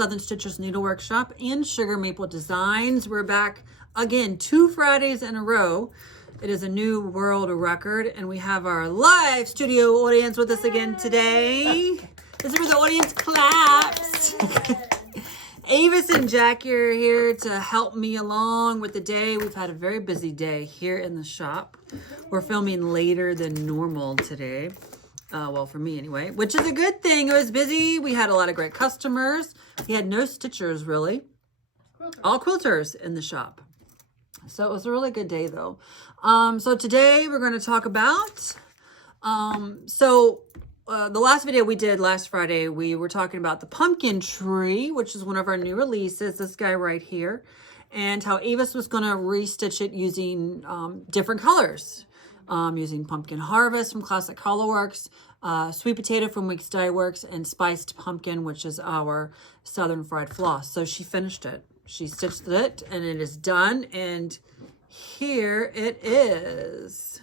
Southern Stitchers Needlework Shop and Sugar Maple Designs. We're back again 2 Fridays in a row. It is a new world record, and we have our live studio audience with us again today. This is where the audience claps. Avis and Jackie are here to help me along with the day. We've had a very busy day here in the shop. We're filming later than normal today. Well, for me anyway, which is a good thing. It was busy. We had a lot of great customers. We had no stitchers, really. All quilters in the shop. So it was a really good day, though. So today we're going to talk about... the last video we did last Friday, we were talking about the pumpkin tree, which is one of our new releases, this guy right here, and how Avis was going to restitch it using different colors, using Pumpkin Harvest from Classic Colorworks, Sweet Potato from Weeks Dye Works, and Spiced Pumpkin, which is our Southern Fried Floss. So she finished it. She stitched it, and it is done, and here it is,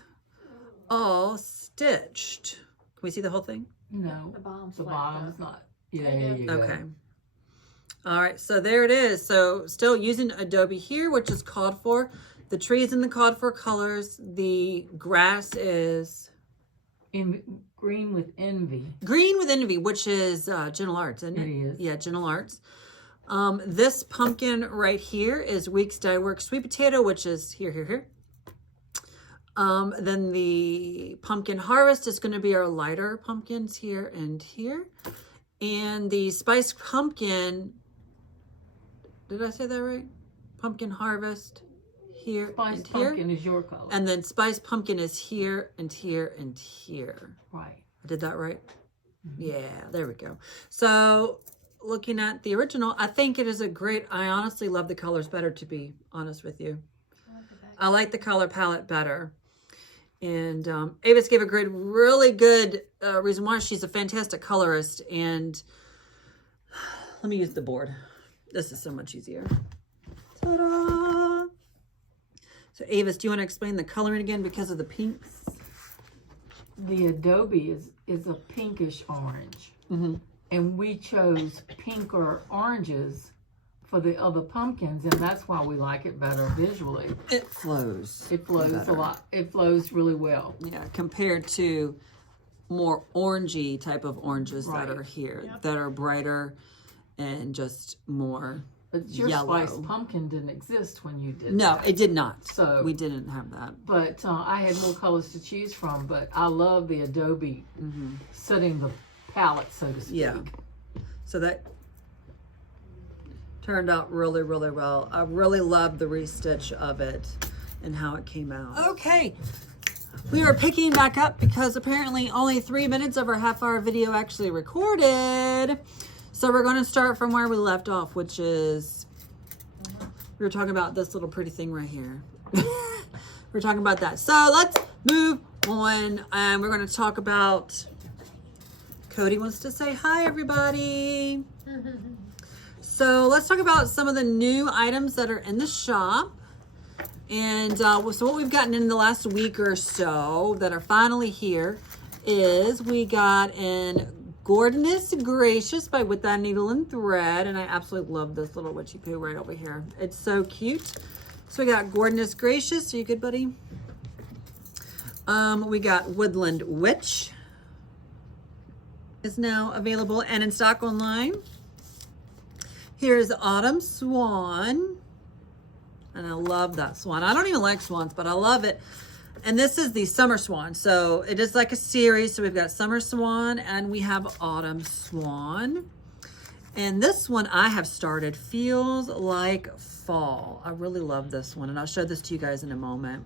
all stitched. Can we see the whole thing? No, the bottom's not. Yeah, okay. All right, so there it is. So still using Adobe here, which is called for. The tree is in the called for colors. The grass is in green with envy. Green with envy, which is Gentle Arts, isn't it? It is. Yeah, Gentle Arts. This pumpkin right here is Weeks Dye Works Sweet Potato, which is here. Then the Pumpkin Harvest is going to be our lighter pumpkins here and here. And the Spiced Pumpkin, did I say that right? Pumpkin Harvest here Spiced and here. Pumpkin is your color. And then Spiced Pumpkin is here and here and here. Right. I did that right? Mm-hmm. Yeah, there we go. So looking at the original, I think it is a great, I honestly love the colors better, to be honest with you. I like the color palette better. And Avis gave a really good reason why. She's a fantastic colorist. And let me use the board. This is so much easier. Ta-da! So Avis, do you want to explain the coloring again because of the pinks? The Adobe is a pinkish orange. Mm-hmm. And we chose pinker oranges for the other pumpkins, and that's why we like it better visually. It flows. It flows better. A lot. It flows really well. Yeah, compared to more orangey type of oranges that are here, that are brighter and just more But your yellow. Spiced Pumpkin didn't exist when you did No, that. it did not. So we didn't have that. But I had more colors to choose from, but I love the Adobe setting the palette, so to speak. Yeah. So that turned out really, really well. I really loved the restitch of it and how it came out. Okay. We are picking back up because apparently only 3 minutes of our half-hour video actually recorded. So we're going to start from where we left off, which is, we were talking about this little pretty thing right here. We're talking about that. So let's move on. And we're going to talk about, Cody wants to say hi, everybody. So let's talk about some of the new items that are in the shop. And so what we've gotten in the last week or so that are finally here is we got in Goodness Gracious by With Thy Needle and Thread. And I absolutely love this little witchy poo right over here. It's so cute. So we got Goodness Gracious. Are you good, buddy? We got Woodland Witch is now available and in stock online. Here's Autumn Swan. And I love that swan. I don't even like swans, but I love it. And this is the Summer Swan. So it is like a series. So we've got Summer Swan and we have Autumn Swan. And this one I have started feels like fall. I really love this one. And I'll show this to you guys in a moment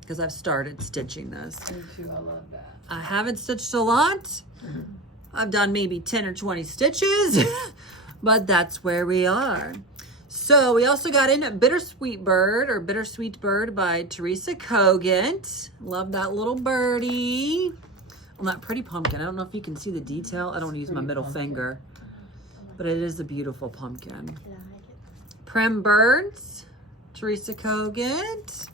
because I've started stitching this. Me too, I love that. I haven't stitched a lot. I've done maybe 10 or 20 stitches, but that's where we are. So we also got in Bittersweet Bird by Teresa Cogent. Love that little birdie. On that pretty pumpkin. I don't know if you can see the detail. I don't want to use my middle finger, but it is a beautiful pumpkin. Prim Birds, Teresa Cogent.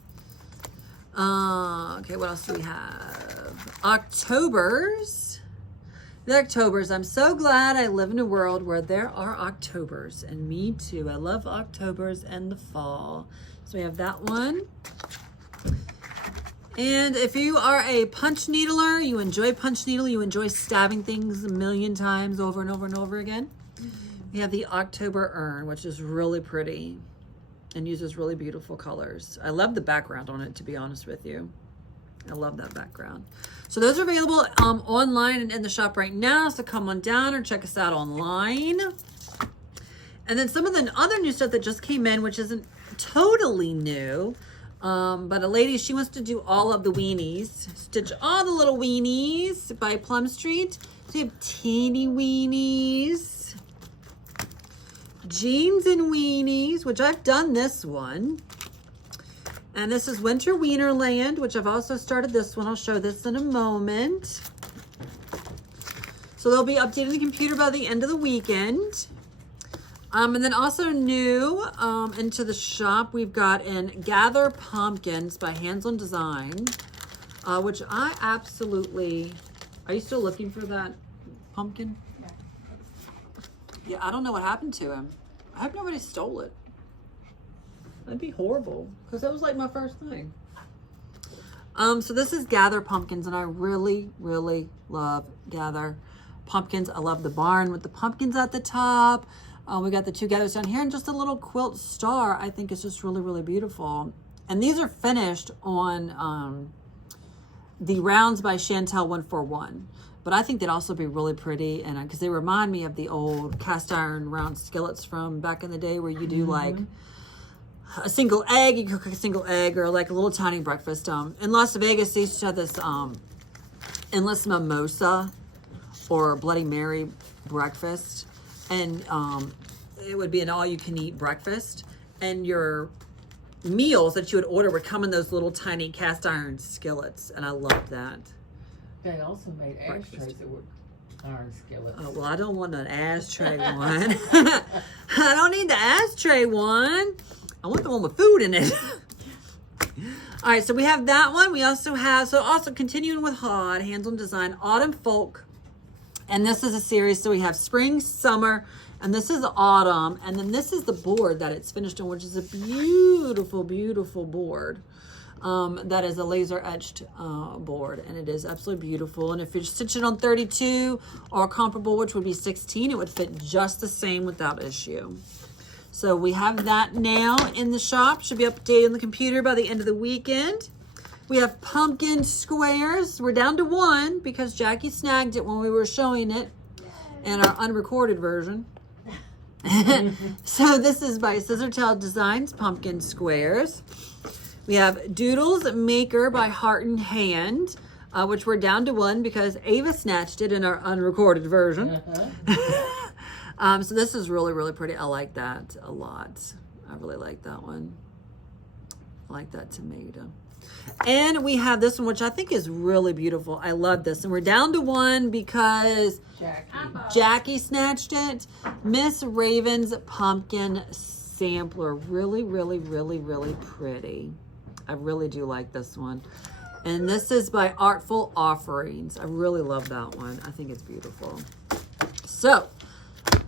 Okay, what else do we have? October's The Octobers. I'm so glad I live in a world where there are Octobers, and me too. I love Octobers and the fall. So we have that one. And if you are a punch needler, you enjoy punch needle, you enjoy stabbing things a million times over and over and over again, we have the October urn, which is really pretty and uses really beautiful colors. I love the background on it, to be honest with you. I love that background. So those are available online and in the shop right now. So come on down or check us out online. And then some of the other new stuff that just came in, which isn't totally new, but a lady, she wants to do all of the weenies. Stitch all the little weenies by Plum Street. So you have teeny weenies, jeans and weenies, which I've done this one. And this is Winter Wienerland, which I've also started this one. I'll show this in a moment. So they'll be updating the computer by the end of the weekend. And then also new into the shop, we've got in Gather Pumpkins by Hands On Design, which I absolutely, are you still looking for that pumpkin? Yeah, I don't know what happened to him. I hope nobody stole it. That'd be horrible, because that was like my first thing. So this is Gather Pumpkins, and I really, really love Gather Pumpkins. I love the barn with the pumpkins at the top. We got the two gathers down here, and just a little quilt star. I think it's just really, really beautiful. And these are finished on the rounds by Chantel 141. But I think they'd also be really pretty, and because they remind me of the old cast iron round skillets from back in the day, where you do like a single egg, you cook a single egg, or like a little tiny breakfast. In Las Vegas, they used to have this endless mimosa or Bloody Mary breakfast, and it would be an all-you-can-eat breakfast, and your meals that you would order would come in those little tiny cast iron skillets, and I love that. They also made ashtrays that were iron skillets. Oh, well, I don't want an ashtray one. I don't need the ashtray one. I want the one with food in it. All right, so we have that one. We also have, so also continuing with HOD, Hands On Design, Autumn Folk. And this is a series, so we have spring, summer, and this is autumn. And then this is the board that it's finished on, which is a beautiful, beautiful board. That is a laser etched board, and it is absolutely beautiful. And if you're stitching on 32 or comparable, which would be 16, it would fit just the same without issue. So we have that now in the shop. Should be updated on the computer by the end of the weekend. We have pumpkin squares. We're down to one because Jackie snagged it when we were showing it in our unrecorded version. So this is by Scissortail Designs, Pumpkin Squares. We have Doodles Maker by Heart and Hand, which we're down to one because Ava snatched it in our unrecorded version. So this is really, really pretty. I like that a lot. I really like that one. I like that tomato. And we have this one, which I think is really beautiful. I love this. And we're down to one because Jackie snatched it. Miss Raven's Pumpkin Sampler. Really, really, really, really pretty. I really do like this one. And this is by Artful Offerings. I really love that one. I think it's beautiful. So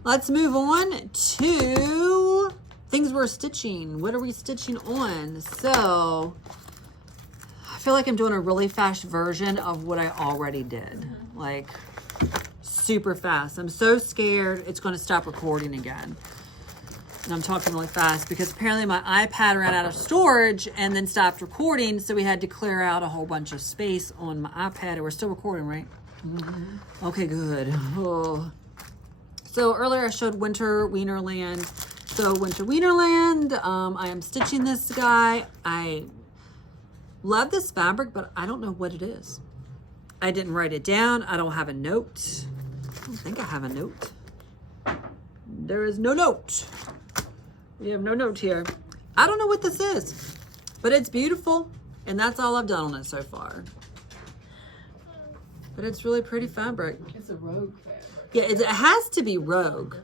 let's move on to things we're stitching. What are we stitching on? So I feel like I'm doing a really fast version of what I already did. Like super fast. I'm so scared it's going to stop recording again. And I'm talking really fast because apparently my iPad ran out of storage and then stopped recording. So we had to clear out a whole bunch of space on my iPad. And we're still recording, right? Mm-hmm. Okay, good. Oh. So earlier I showed Winter Wienerland. So Winter Wienerland, I am stitching this guy. I love this fabric, but I don't know what it is. I didn't write it down. I don't have a note. I don't think I have a note. There is no note. We have no note here. I don't know what this is, but it's beautiful, and that's all I've done on it so far. But it's really pretty fabric. It's a rogue fabric. Yeah, it has to be rogue.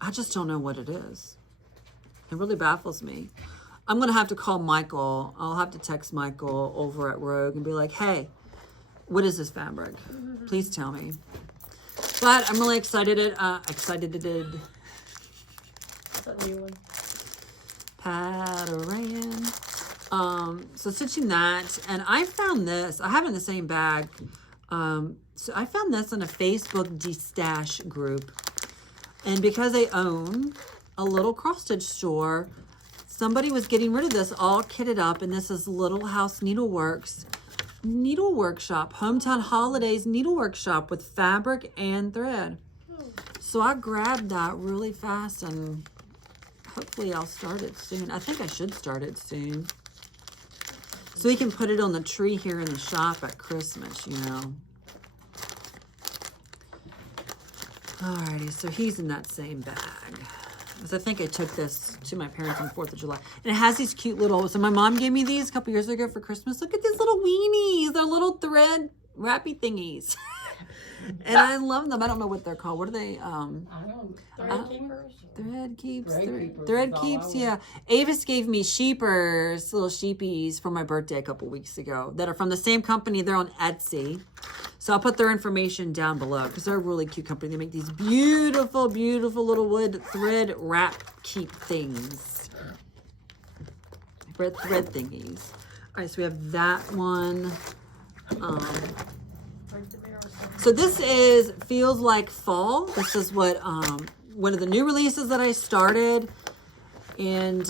I just don't know what it is. It really baffles me. I'm going to have to call Michael. I'll have to text Michael over at Rogue and be like, hey, What is this fabric? Please tell me. But I'm really excited. Pattern. So stitching that, and I found this. I have it in the same bag. So I found this in a Facebook de-stash group, and because they own a little cross stitch store, somebody was getting rid of this all kitted up, and this is Little House Needleworks Needle Workshop, Hometown Holidays Needle Workshop with fabric and thread. So I grabbed that really fast, and hopefully I'll start it soon. I think I should start it soon, so we can put it on the tree here in the shop at Christmas, you know. Alrighty, so he's in that same bag. Because I think I took this to my parents on 4th of July. And it has these cute little, so my mom gave me these a couple years ago for Christmas. Look at these little weenies. They're little thread wrappy thingies. And I love them. I don't know what they're called. What are they? Thread keepers? Thread keeps. Thread Thread keepers is all keeps, I yeah. Avis gave me sheepers, little sheepies for my birthday a couple weeks ago that are from the same company. They're on Etsy. So I'll put their information down below because they're a really cute company. They make these beautiful, beautiful little wood thread wrap keep things. Thread thingies. All right, so we have that one. So this feels like fall. This is what one of the new releases that I started, and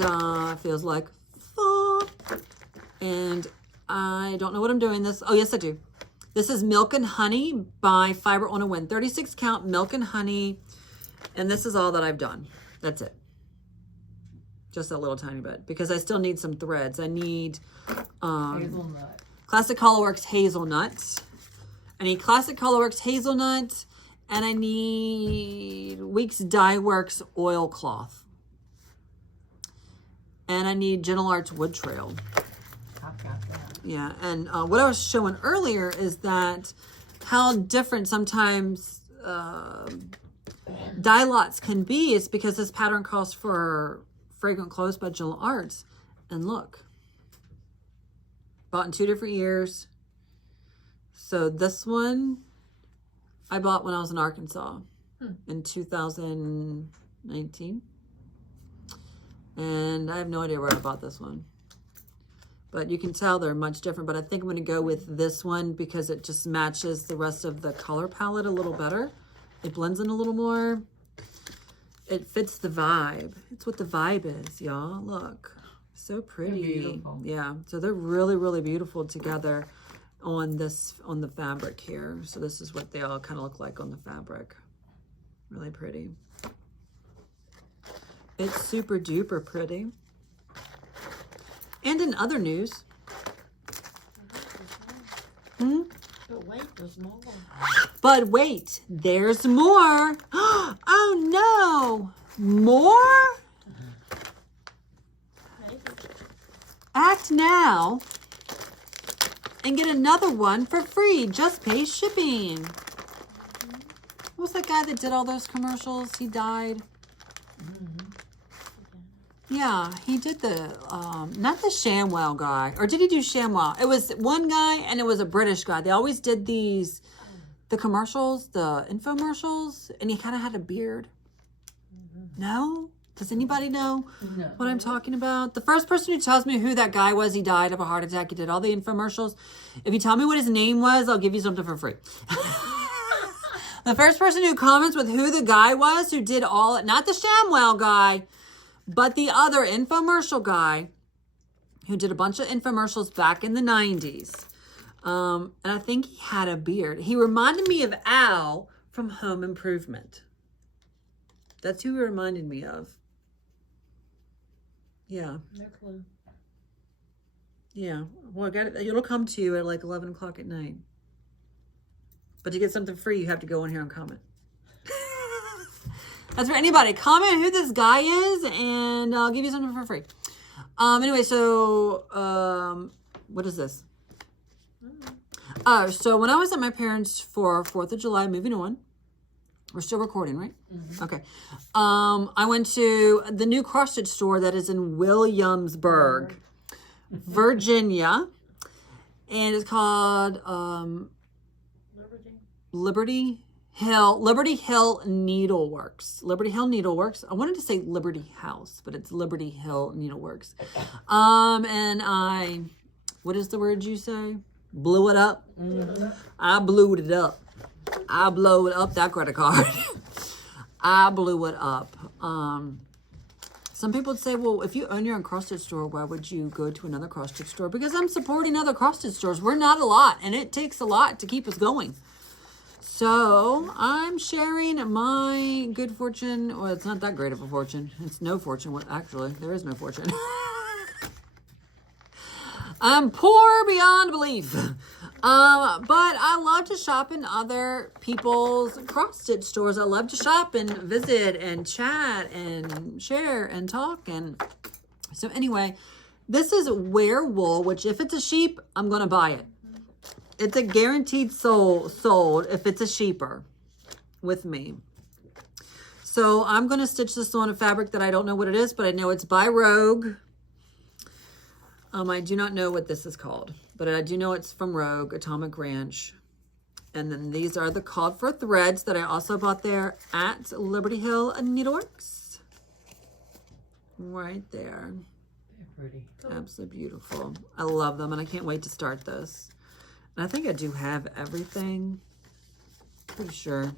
feels like fall. And I don't know what I'm doing this. Oh yes, I do. This is Milk and Honey by Fiber on a Win. 36 count Milk and Honey, and this is all that I've done. That's it. Just a little tiny bit because I still need some threads. I need Hazelnut. Classic Colorworks Hazelnut. I need Classic Colorworks Hazelnut, and I need Weeks Dye Works Oilcloth. And I need Gentle Arts Wood Trail. I've got that. Yeah, and what I was showing earlier is that how different sometimes dye lots can be. It's because this pattern calls for Fragrant Clothes by Gentle Arts. And look, bought in 2 different years. So this one I bought when I was in Arkansas in 2019. And I have no idea where I bought this one. But you can tell they're much different. But I think I'm going to go with this one because it just matches the rest of the color palette a little better. It blends in a little more. It fits the vibe. It's what the vibe is, y'all. Look. So pretty. They're beautiful. Yeah. So they're really, really beautiful together on the fabric here. So this is what they all kind of look like on the fabric. Really pretty. It's super duper pretty. And in other news, But wait, there's more. but wait, there's more. Oh no, more? Maybe. Act now and get another one for free. Just pay shipping. What was that guy that did all those commercials? He died. Yeah, he did the, not the ShamWow guy. Or did he do ShamWow? It was one guy and it was a British guy. They always did the commercials, the infomercials, and he kind of had a beard. No? Does anybody know what I'm talking about? The first person who tells me who that guy was, he died of a heart attack. He did all the infomercials. If you tell me what his name was, I'll give you something for free. The first person who comments with who the guy was who did all, not the ShamWow guy, but the other infomercial guy who did a bunch of infomercials back in the 90s. And I think he had a beard. He reminded me of Al from Home Improvement. That's who he reminded me of. Yeah. No clue. Yeah. Well, it'll come to you at like 11 o'clock at night. But to get something free, you have to go in here and comment. That's for anybody. Comment who this guy is, and I'll give you something for free. Anyway, so what is this? Oh, so when I was at my parents' for 4th of July, moving on. We're still recording, right? Mm-hmm. Okay. I went to the new cross stitch store that is in Williamsburg, Virginia, and it's called Liberty Hill Needleworks. Liberty Hill Needleworks. I wanted to say Liberty House, but it's Liberty Hill Needleworks. And I, what is the word you say? Blew it up. I blew it up. I blew it up, that credit card. I blew it up. Some people would say, well, if you own your own cross-stitch store, why would you go to another cross-stitch store? Because I'm supporting other cross-stitch stores. We're not a lot, and it takes a lot to keep us going. So I'm sharing my good fortune. Well, it's not that great of a fortune. It's no fortune. Well, actually, there is no fortune. I'm poor beyond belief. But I love to shop in other people's cross-stitch stores. I love to shop and visit and chat and share and talk. And so anyway, this is Wear Wool, which if it's a sheep, I'm going to buy it. It's a guaranteed sold if it's a sheeper with me. So I'm going to stitch this on a fabric that I don't know what it is, but I know it's by Rogue. I do not know what this is called, but I do know it's from Rogue, Atomic Ranch. And then these are the called for threads that I also bought there at Liberty Hill Needleworks. Right there. They're pretty. Absolutely beautiful. I love them, and I can't wait to start this. And I think I do have everything. Pretty sure.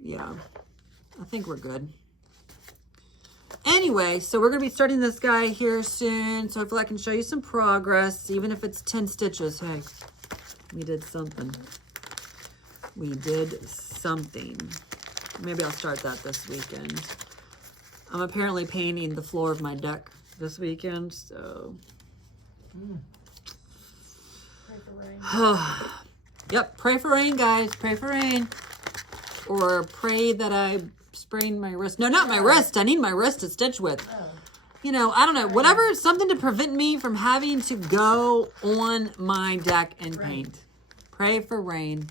Yeah, I think we're good. Anyway, so we're going to be starting this guy here soon. So hopefully I can show you some progress, even if it's 10 stitches. Hey, we did something. We did something. Maybe I'll start that this weekend. I'm apparently painting the floor of my deck this weekend, so. Pray for rain. Yep, pray for rain, guys. Pray for rain. Or pray that I sprained my wrist. No, not my wrist. I need my wrist to stitch with. You know, I don't know. Whatever, something to prevent me from having to go on my deck and paint. Pray for rain.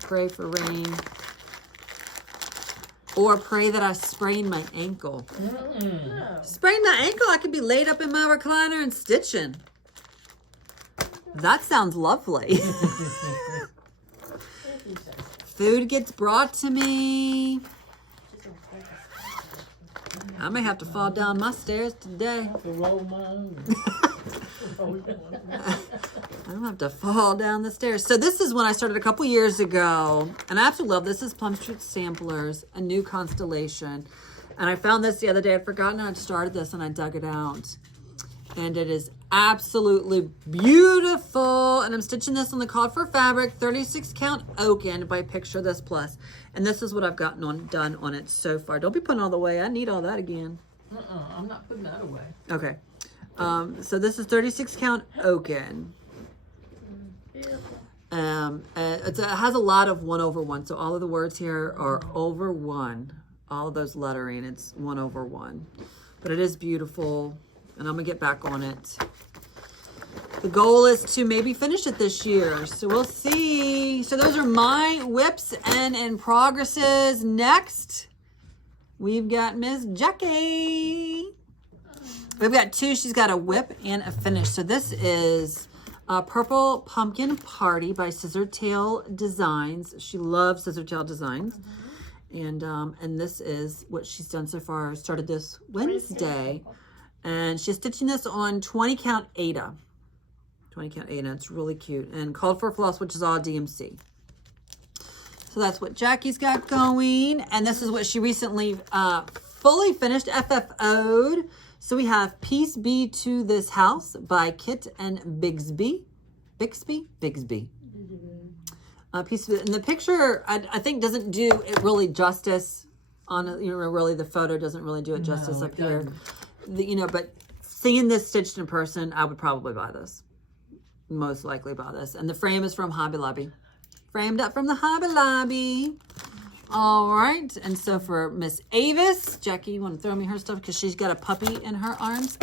Pray for rain. Or pray that I sprain my ankle. Sprain my ankle, I could be laid up in my recliner and stitching. That sounds lovely. Food gets brought to me. I may have to fall down my stairs today. I don't have to fall down the stairs. So this is when I started a couple years ago. And I absolutely love this. This is Plum Street Samplers, a new constellation. And I found this the other day. I'd forgotten I'd started this and I dug it out. And it is absolutely beautiful. And I'm stitching this on the called for fabric, 36 count Oaken by Picture This Plus. And this is what I've gotten done on it so far. Don't be putting all the way. I need all that again. I'm not putting that away. Okay. So this is 36 count Oaken. It has a lot of 1/1. So all of the words here are over 1. All of those lettering, it's 1/1. But it is beautiful. And I'm going to get back on it. The goal is to maybe finish it this year. So we'll see. So those are my whips and in progresses. Next, we've got Miss Jackie. We've got 2. She's got a whip and a finish. So this is Purple Pumpkin Party by Scissortail Designs. She loves Scissortail Designs. And this is what she's done so far. Started this Wednesday. And she's stitching this on 20 count Ada. 20 count Ada. It's really cute. And called for floss, which is all DMC. So that's what Jackie's got going. And this is what she recently fully finished, FFO'd. So we have Peace Be to This House by Kit and Bigsby. Bigsby? Peace Be. And the picture, I think, doesn't do it really justice. Really, the photo doesn't really do it justice up here. But seeing this stitched in person, I would probably buy this. Most likely buy this. And the frame is from Hobby Lobby. Framed up from the Hobby Lobby. All right. And so for Miss Avis, Jackie, you want to throw me her stuff because she's got a puppy in her arms?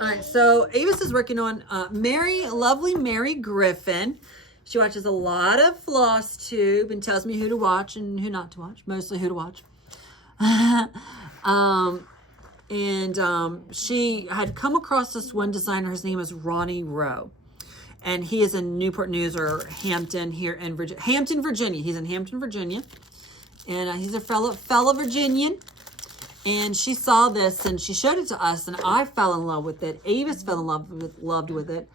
All right. So Avis is working on lovely Mary Griffin. She watches a lot of Floss Tube and tells me who to watch and who not to watch. Mostly who to watch. And she had come across this one designer. His name is Ronnie Rowe. And he is in Newport News or Hampton here in Virginia. Hampton, Virginia. He's in Hampton, Virginia. And he's a fellow Virginian. And she saw this and she showed it to us. And I fell in love with it. Avis fell in love with it.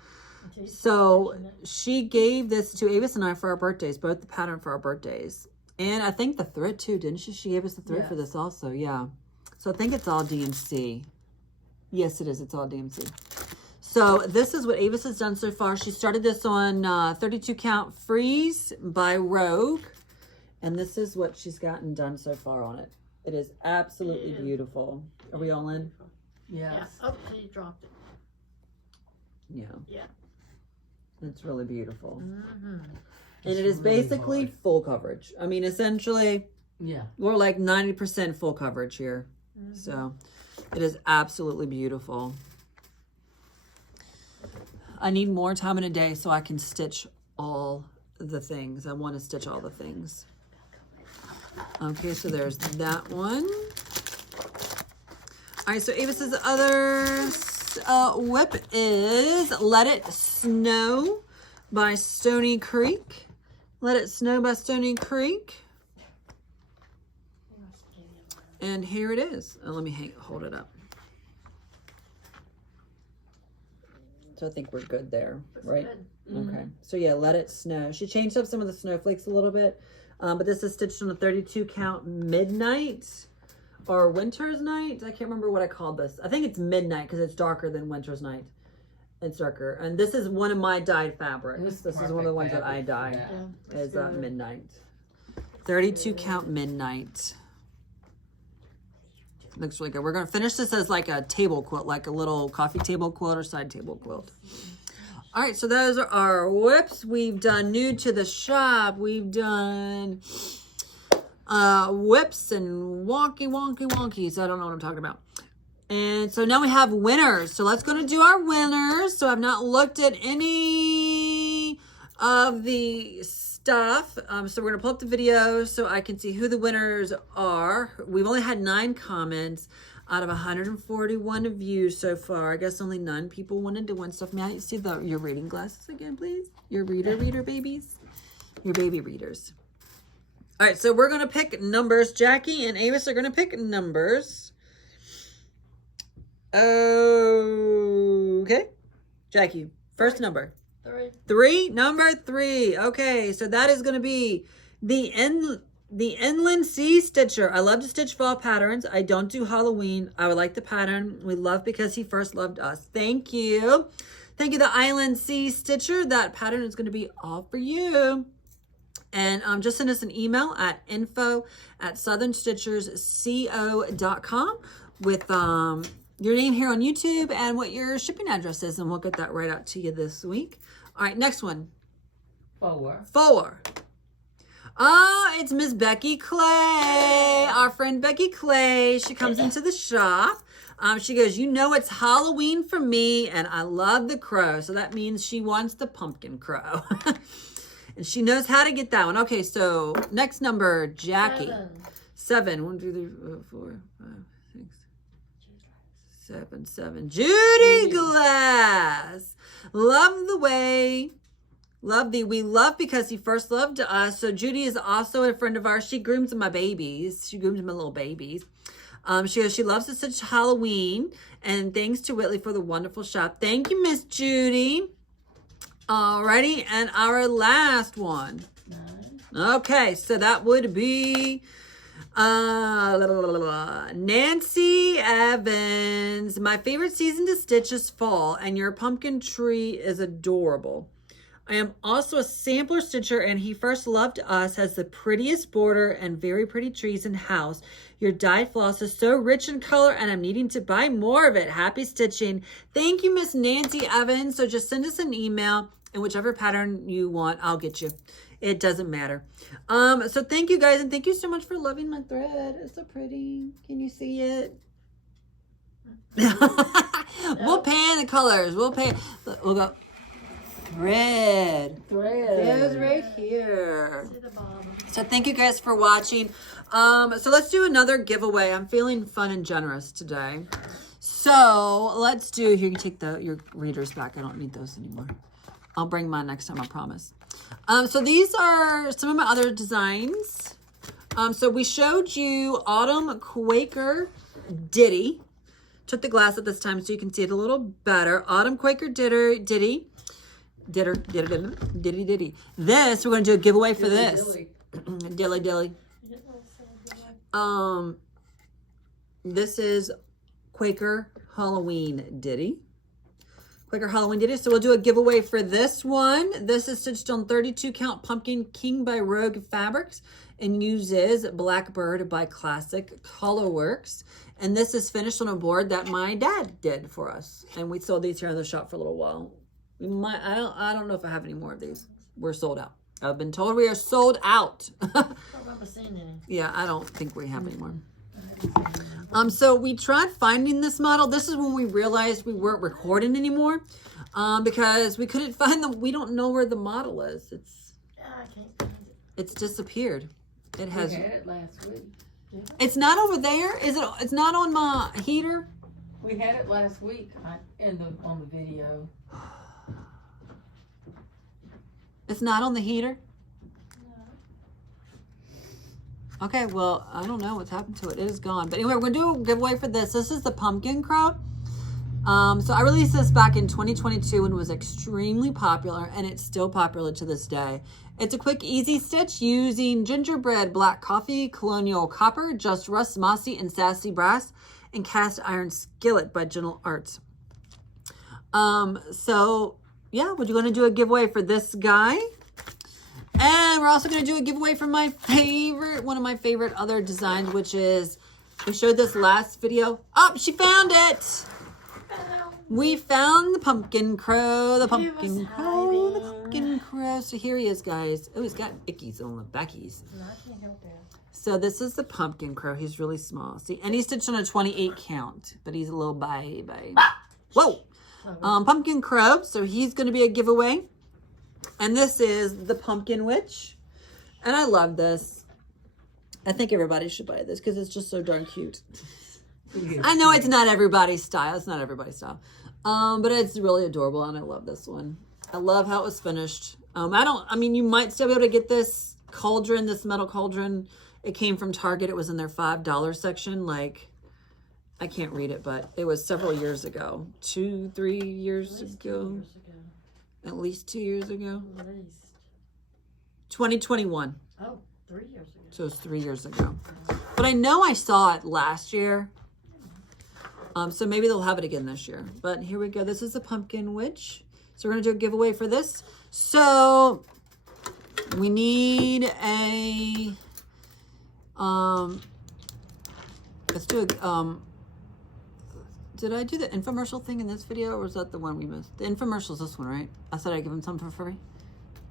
So she gave this to Avis and I for our birthdays. Both the pattern for our birthdays. And I think the thread too, didn't she? She gave us the thread for this also. Yeah. So I think it's all DMC. Yes, it is. It's all DMC. So this is what Avis has done so far. She started this on 32 count freeze by Rogue. And this is what she's gotten done so far on it. It is absolutely beautiful. Are we all in? Yes. Yeah. Oh, you dropped it. Yeah. Yeah. It's really beautiful. Mm-hmm. And it is basically full coverage. I mean, essentially, we're like 90% full coverage here. Mm-hmm. So it is absolutely beautiful. I need more time in a day so I can stitch all the things. I want to stitch all the things. Okay, so there's that one. All right, so Avis's other whip is Let It Snow by Stony Creek. Let It Snow by Stony Creek. And here it is. Let me hold it up. So I think we're good there, right? Good. Okay. So yeah, Let It Snow. She changed up some of the snowflakes a little bit. But this is stitched on a 32 count midnight or winter's night. I can't remember what I called this. I think it's midnight because it's darker than winter's night. It's darker. And this is one of my dyed fabrics. This is one of the ones that I dye. Yeah, Is midnight. 32 count midnight. Looks really good. We're going to finish this as like a table quilt, like a little coffee table quilt or side table quilt. All right, so those are our whips. We've done new to the shop. We've done whips and wonkies. I don't know what I'm talking about. And so now we have winners. So let's go to do our winners. So I've not looked at any of the stuff. So we're going to pull up the video so I can see who the winners are. We've only had 9 comments out of 141 views so far. I guess only 9 people wanted to win stuff. May I see your reading glasses again, please? Your reader babies? Your baby readers. All right, so we're going to pick numbers. Jackie and Avis are going to pick numbers. Okay. Jackie, first number. 3. Number 3. Okay, so that is going to be the Inland Sea Stitcher. I love to stitch fall patterns. I don't do Halloween. I would like the pattern. We love because he first loved us. Thank you. Thank you, the Inland Sea Stitcher. That pattern is going to be all for you. And just send us an email at info@southernstitchersco.com with your name here on YouTube and what your shipping address is, and we'll get that right out to you this week. All right, next one. 4. Oh, it's Miss Becky Clay, our friend Becky Clay. She comes into the shop. She goes, you know it's Halloween for me, and I love the crow. So that means she wants the pumpkin crow. And she knows how to get that one. Okay, so next number, Jackie. 7. 1, 2, 3, 4, 5, 6, 7. Judy Glass. Love the way. We love because he first loved us. So Judy is also a friend of ours. She grooms my babies. She grooms my little babies. She goes, she loves to stitch Halloween. And thanks to Whitley for the wonderful shop. Thank you, Miss Judy. Alrighty, and our last one. 9. Okay, so that would be Nancy Evans. My favorite season to stitch is fall, and your pumpkin tree is adorable. I am also a sampler stitcher, and he first loved us, has the prettiest border and very pretty trees in house. Your dyed floss is so rich in color, and I'm needing to buy more of it. Happy stitching. Thank you, Miss Nancy Evans. So just send us an email, and whichever pattern you want, I'll get you. It doesn't matter. So thank you guys, and thank you so much for loving my thread. It's so pretty. Can you see it? We'll pan the colors. We'll go. thread. Thread right here. So thank you guys for watching. So let's do another giveaway. I'm feeling fun and generous today. So let's do, here you can take your readers back. I don't need those anymore. I'll bring mine next time, I promise. So these are some of my other designs. So we showed you Autumn Quaker Ditty. Took the glass up this time so you can see it a little better. Autumn Quaker Ditty. This, we're going to do a giveaway for this. Dilly. This is Quaker Halloween Ditty. Quaker Halloween Ditty. So we'll do a giveaway for this one. This is stitched on 32 count Pumpkin King by Rogue Fabrics and uses Blackbird by Classic Colorworks. And this is finished on a board that my dad did for us. And we sold these here in the shop for a little while. I don't know if I have any more of these. We're sold out. I've been told we are sold out. I don't remember seeing any. Yeah, I don't think we have any more. So we tried finding this model. This is when we realized we weren't recording anymore, because we couldn't find them. We don't know where the model is. I can't find it. It's disappeared. It has. We had it last week. It's not over there. Is it? It's not on my heater. We had it last week on the video. It's not on the heater. Okay, well, I don't know what's happened to it. It is gone. But anyway, we're going to do a giveaway for this. This is the Pumpkin Crow. So I released this back in 2022 and it was extremely popular, and it's still popular to this day. It's a quick, easy stitch using gingerbread, black coffee, colonial copper, just rust, mossy, and sassy brass, and cast iron skillet by Gentle Arts. So yeah, we're going to do a giveaway for this guy. And we're also going to do a giveaway for my favorite, one of my favorite other designs, which is, we showed this last video. Oh, she found it. We found the Pumpkin Crow, the Pumpkin Crow, the Pumpkin Crow. So here he is, guys. Oh, he's got ickies on the backies. No, I can't help that. So this is the Pumpkin Crow. He's really small. See, and he's stitched on a 28 count, but he's a little baby. Whoa. Pumpkin Crow. So he's going to be a giveaway. And this is the Pumpkin Witch. And I love this. I think everybody should buy this because it's just so darn cute. I know it's not everybody's style. It's not everybody's style. But it's really adorable, and I love this one. I love how it was finished. I mean, you might still be able to get this cauldron, this metal cauldron. It came from Target. It was in their $5 section. Like, I can't read it, but it was several years ago. 2-3 years ago. At least 2 years ago. At least. 2021. Oh, 3 years ago. So it was 3 years ago. But I know I saw it last year. So maybe they'll have it again this year. But here we go. This is the Pumpkin Witch. So we're going to do a giveaway for this. So we need a... let's do a... did I do the infomercial thing in this video, or was that the one we missed? The infomercial is this one, right? I said I'd give them something for free.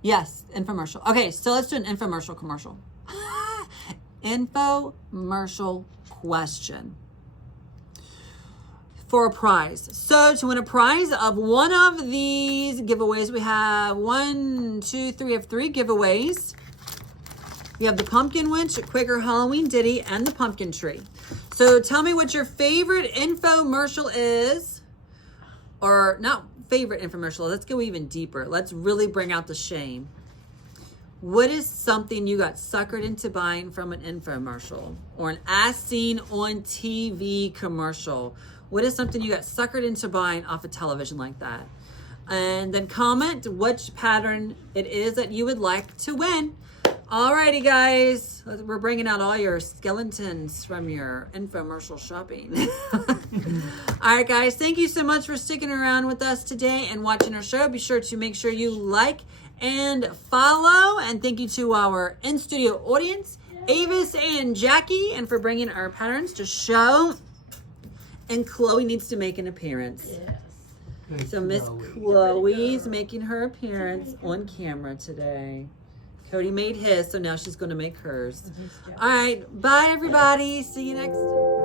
Yes, infomercial. Okay, so let's do an infomercial commercial. Infomercial question for a prize. So to win a prize of one of these giveaways, we have 1, 2, 3, of 3 giveaways. We have the Pumpkin Witch, Quaker Halloween Ditty, and the Pumpkin Tree. So tell me what your favorite infomercial is, or not favorite infomercial. Let's go even deeper. Let's really bring out the shame. What is something you got suckered into buying from an infomercial or an as seen on TV commercial? What is something you got suckered into buying off of television like that? And then comment which pattern it is that you would like to win. Alrighty, guys, we're bringing out all your skeletons from your infomercial shopping. All right, guys, thank you so much for sticking around with us today and watching our show. Be sure to make sure you like and follow. And thank you to our in-studio audience, Avis and Jackie, and for bringing our patterns to show. And Chloe needs to make an appearance. Yes. So Miss Chloe's making her appearance on camera today. Cody made his, so now she's going to make hers. All right. Bye, everybody. See you next time.